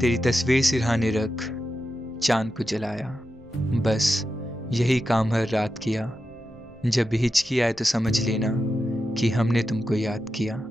तेरी तस्वीर सिरहाने रख, चांद को जलाया। बस यही काम हर रात किया। जब भी हिचकी आए तो समझ लेना कि हमने तुमको याद किया।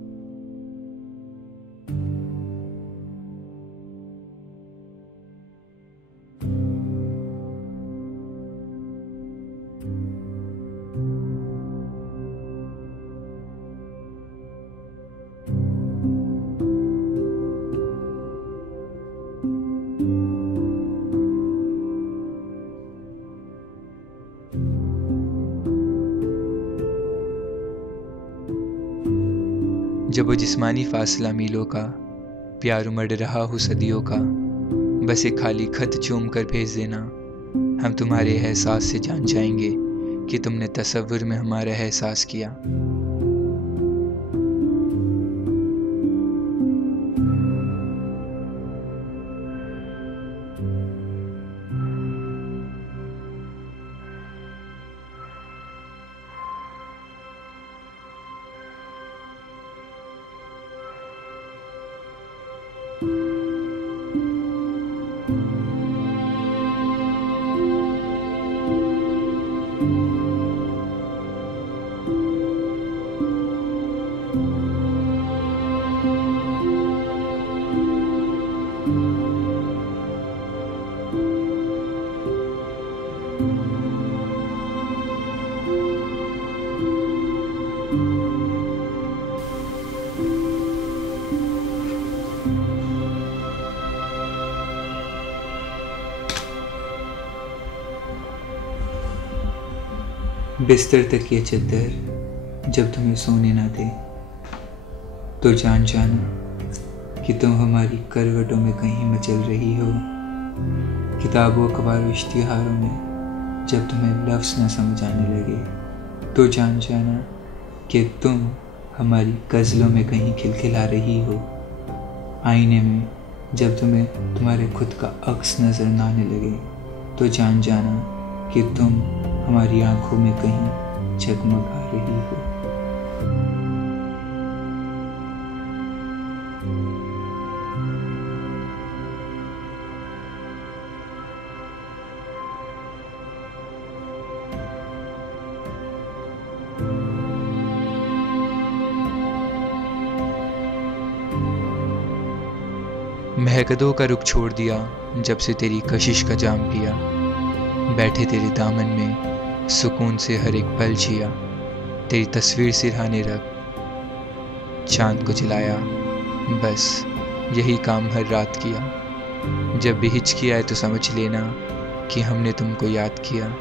जब वो जिस्मानी फासला मीलों का, प्यार उमड़ रहा हो सदियों का, बस एक खाली खत चूम कर भेज देना। हम तुम्हारे एहसास से जान जाएंगे कि तुमने तसव्वुर में हमारा एहसास किया। बिस्तर तक ये चद्दर जब तुम्हें सोने ना दे, तो जान जाना कि तुम हमारी करवटों में कहीं मचल रही हो। किताबों अखबारों इश्तिहारों में जब तुम्हें लफ्ज़ न समझ आने लगे, तो जान जाना कि तुम हमारी गज़लों में कहीं खिलखिला रही हो। आईने में जब तुम्हें तुम्हारे खुद का अक्स नज़र न आने लगे, तो जान जाना कि तुम हमारी आंखों में कहीं जगमगा रही हो। महकदों का रुख छोड़ दिया जब से तेरी कशिश का जाम पिया। बैठे तेरे दामन में सुकून से हर एक पल जिया। तेरी तस्वीर सिरहाने रख, चांद को जलाया। बस यही काम हर रात किया। जब भी हिचकी आए तो समझ लेना कि हमने तुमको याद किया।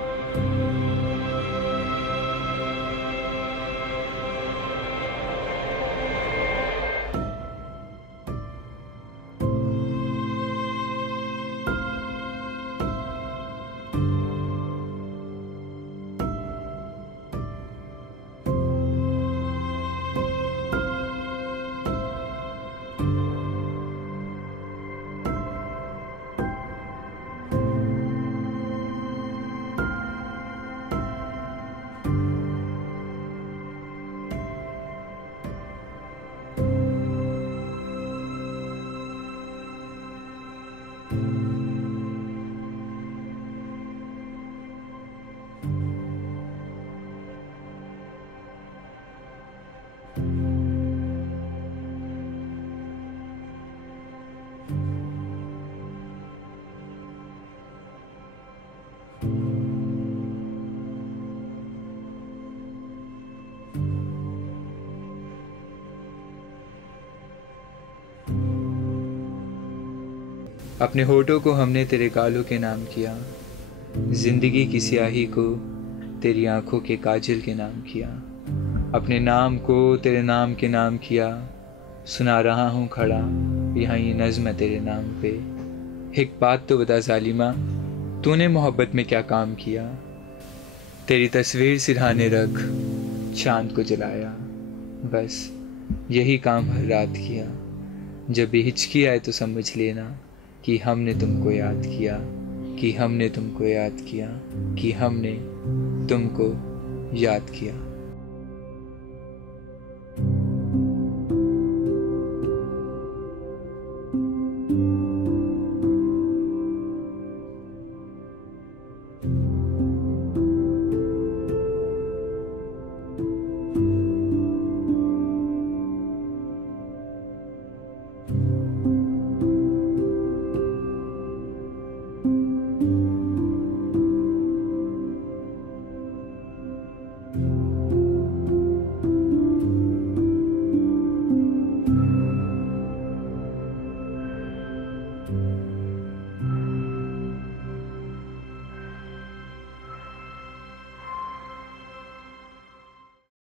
अपने होठों को हमने तेरे गालों के नाम किया। जिंदगी की स्याही को तेरी आंखों के काजल के नाम किया। अपने नाम को तेरे नाम के नाम किया। सुना रहा हूँ खड़ा यहाँ ये नज़्म तेरे नाम पे। एक बात तो बता जालिमा, तूने मोहब्बत में क्या काम किया। तेरी तस्वीर सिरहाने रख, चांद को जलाया। बस यही काम हर रात किया। जब भी हिचकी आए तो समझ लेना कि हमने तुमको याद किया, कि हमने तुमको याद किया, कि हमने तुमको याद किया।